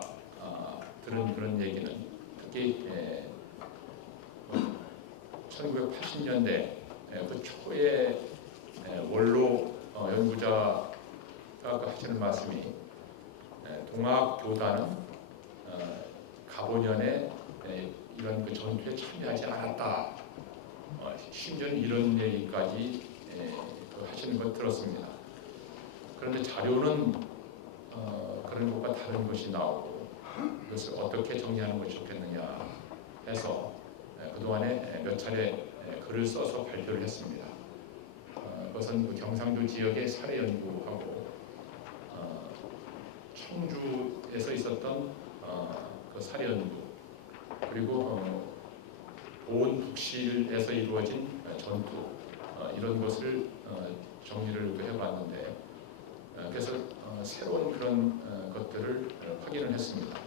들은 그런 얘기는 특히 1980년대 그 초에 원로 연구자가 하시는 말씀이 동학교단은 가보년에 이런 그 전투에 참여하지 않았다. 심지어는 이런 얘기까지 하시는 걸 들었습니다. 그런데 자료는 그런 것과 다른 것이 나오고 그것을 어떻게 정리하는 것이 좋겠느냐 해서 그동안에 몇 차례 글을 써서 발표를 했습니다. 그것은 그 경상도 지역의 사례 연구하고 청주에서 있었던 그 사례 연구 그리고 보온 북실에서 이루어진 전투 이런 것을 정리를 해봤는데 그래서 새로운 그런 것들을 확인을 했습니다.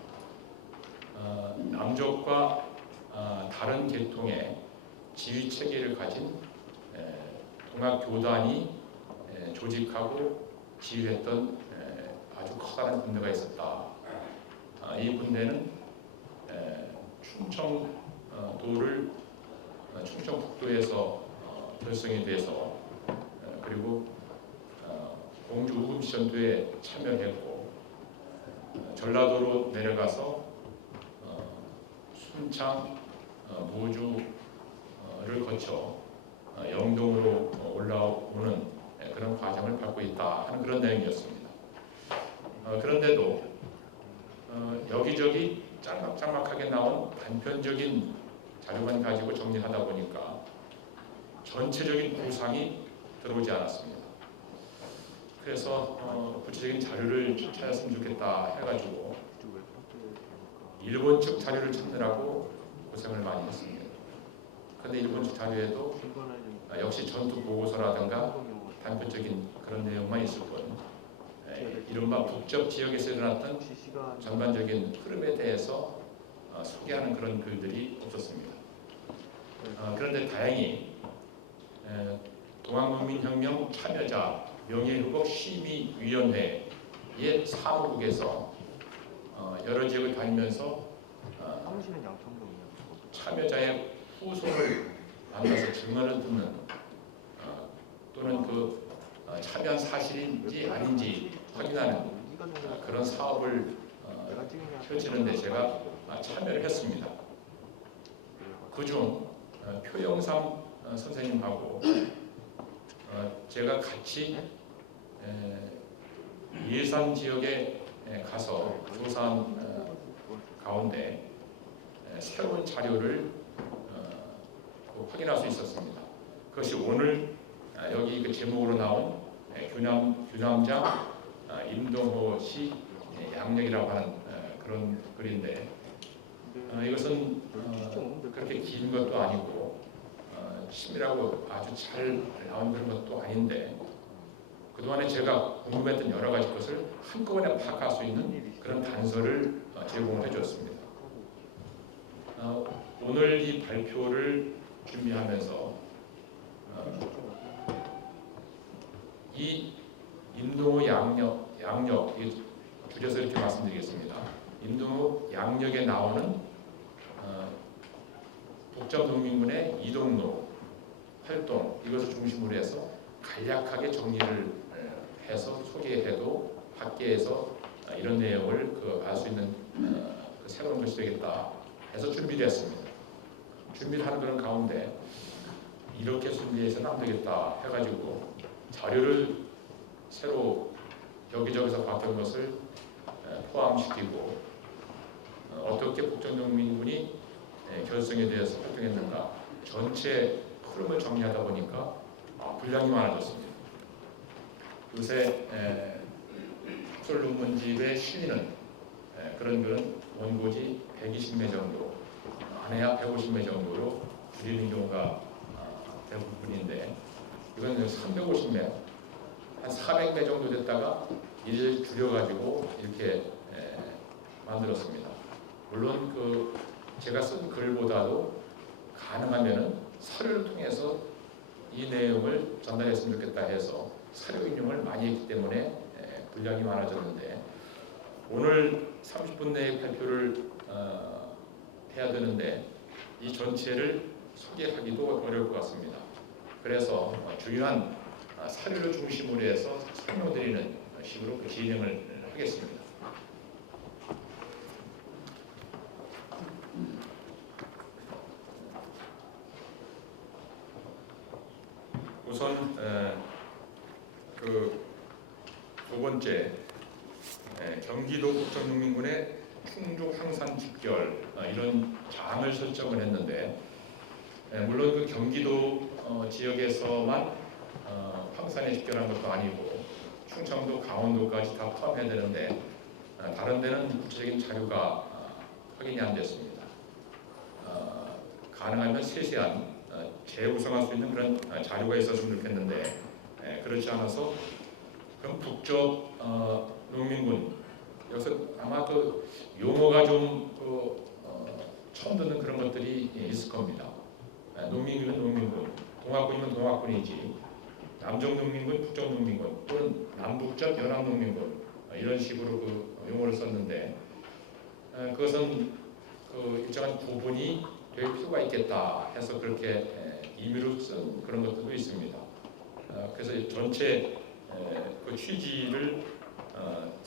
남족과 다른 계통의 지휘 체계를 가진 동학교단이 조직하고 지휘했던 아주 커다란 군대가 있었다. 이 군대는 충청북도에서 결성이 돼서 그리고 공주 우금시 전투에 참여했고 전라도로 내려가서 순창, 무주를 거쳐 영동으로 올라오는 그런 과정을 밟고 있다 하는 그런 내용이었습니다. 그런데도 여기저기 짤막짤막하게 나온 단편적인 자료만 가지고 정리하다 보니까 전체적인 구상이 들어오지 않았습니다. 그래서 구체적인 자료를 찾았으면 좋겠다 해가지고 일본 측 자료를 찾느라고 고생을 많이 했습니다. 그런데 일본 측 자료에도 역시 전투 보고서라든가 단편적인 그런 내용만 있을 뿐 이른바 북쪽 지역에서 일어났던 전반적인 흐름에 대해서 소개하는 그런 글들이 없었습니다. 그런데 다행히 동학농민혁명 참여자 명예회복 심의위원회의 사무국에서 여러 지역을 다니면서 참여자의 후손을 만나서 증언을 듣는 또는 그 참여한 사실인지 아닌지 확인하는 그런 사업을 펼치는데 제가 참여를 했습니다. 그중 표영삼 선생님하고 제가 같이 예산 지역에 가서 조사한 가운데 새로운 자료를 확인할 수 있었습니다. 그것이 오늘 여기 그 제목으로 나온 규남장 임동호 씨 양력이라고 하는 그런 글인데 이것은 그렇게 긴 것도 아니고 심이라고 아주 잘 나온 그런 것도 아닌데 그동안에 제가 궁금했던 여러 가지 것을 한꺼번에 파악할 수 있는 그런 단서를 제공해 줬습니다. 오늘 이 발표를 준비하면서 이 임동호 양력 줄여서 이렇게 말씀드리겠습니다. 임동호 양력에 나오는 북정농민군의 이동로 활동 이것을 중심으로 해서 간략하게 정리를 해서 소개해도 밖에서 이런 내용을 알 수 있는 새로운 것이 되겠다 해서 준비를 했습니다. 준비를 하는 그런 가운데 이렇게 준비해서는 안 되겠다 해가지고 자료를 새로 여기저기서 바뀐 것을 포함시키고 어떻게 북정농민군이 결성에 대해서 활동했는가 전체 흐름을 정리하다 보니까 분량이 많아졌습니다. 요새 학술 논문집에 실리는 그런 글은 원고지 120매 정도, 안해야 150매 정도로 줄이는 경우가 대부분인데 이건 350매, 한 400매 정도 됐다가 이를 줄여가지고 이렇게 만들었습니다. 물론 그 제가 쓴 글보다도 가능하면은 서류를 통해서 이 내용을 전달했으면 좋겠다 해서 서류 인용을 많이 했기 때문에 분량이 많아졌는데 오늘 30분 내에 발표를 해야 되는데 이 전체를 소개하기도 어려울 것 같습니다. 그래서 중요한 사료를 중심으로 해서 설명드리는 식으로 그 진행을 하겠습니다. 우선 그 두 번째 경기도 북정농민군의 충주 황산 집결 이런 장을 설정을 했는데 물론 그 경기도 지역에서만 황산에 집결한 것도 아니고 충청도, 강원도까지 다 포함해야 되는데 다른 데는 구체적인 자료가 확인이 안 됐습니다. 가능하면 세세한 재구성할 수 있는 그런 자료가 있었으면 좋겠는데 그렇지 않아서 그럼 북쪽 농민군 여기서 아마 그 용어가 좀 처음 듣는 그런 것들이 있을 겁니다. 농민군은 농민군, 동학군이면 동학군이지 남쪽 농민군, 북쪽 농민군 또는 남북적 연합 농민군 이런 식으로 그 용어를 썼는데 그것은 그 일정한 구분이 될 필요가 있겠다 해서 그렇게 임의로 쓴 그런 것들도 있습니다. 그래서 전체 그 취지를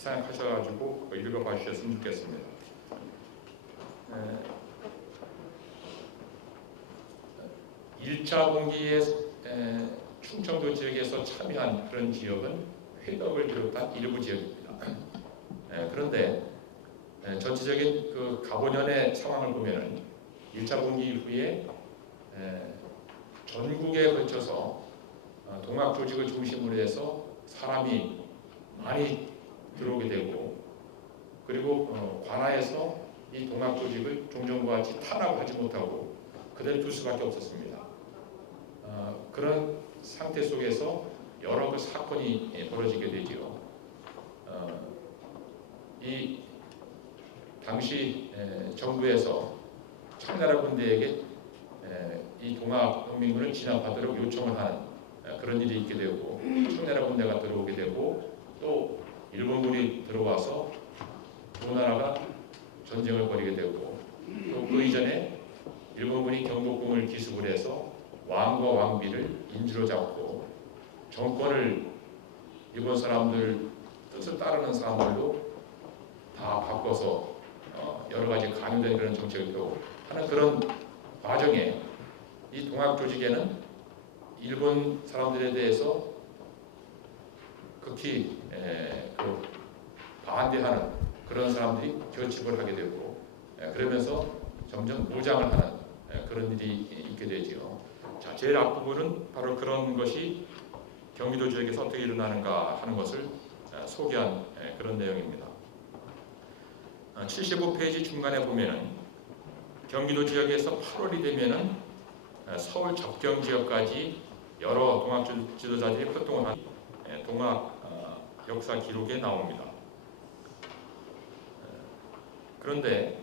생각하셔가지고 읽어봐 주셨으면 좋겠습니다. 1차 공기에 충청도 지역에서 참여한 그런 지역은 회덕을 비롯한 일부 지역입니다. 그런데 전체적인 그 가보년의 상황을 보면은 1차 공기 이후에 전국에 걸쳐서 동학 조직을 중심으로 해서 사람이 많이 들어오게 되고, 그리고 관아에서 이 동학 조직을 종전과 같이 탄압하지 못하고 그대로 둘 수밖에 없었습니다. 그런 상태 속에서 여러 그 사건이 벌어지게 되지요. 이 당시 정부에서 청나라 군대에게 이 동학농민군을 진압하도록 요청을 하는 그런 일이 있게 되고, 청나라 군대가 들어오게 되고, 또 일본군이 들어와서 두 나라가 전쟁을 벌이게 되고, 또 그 이전에 일본군이 경복궁을 기습을 해서 왕과 왕비를 인주로 잡고 정권을 일본 사람들 뜻을 따르는 사람들로 다 바꿔서 여러 가지 간용된 그런 정책을 펴고 하는 그런 과정에 이 동학 조직에는 일본 사람들에 대해서 극히 그 반대하는 그런 사람들이 결집을 하게 되고, 그러면서 점점 무장을 하는 그런 일이 있게 되지요. 자, 제일 앞부분은 바로 그런 것이 경기도 지역에서 어떻게 일어나는가 하는 것을 소개한 그런 내용입니다. 75페이지 중간에 보면은 경기도 지역에서 8월이 되면은 서울 접경 지역까지 여러 동학 지도자들이 활동을 한 동학 역사 기록에 나옵니다. 그런데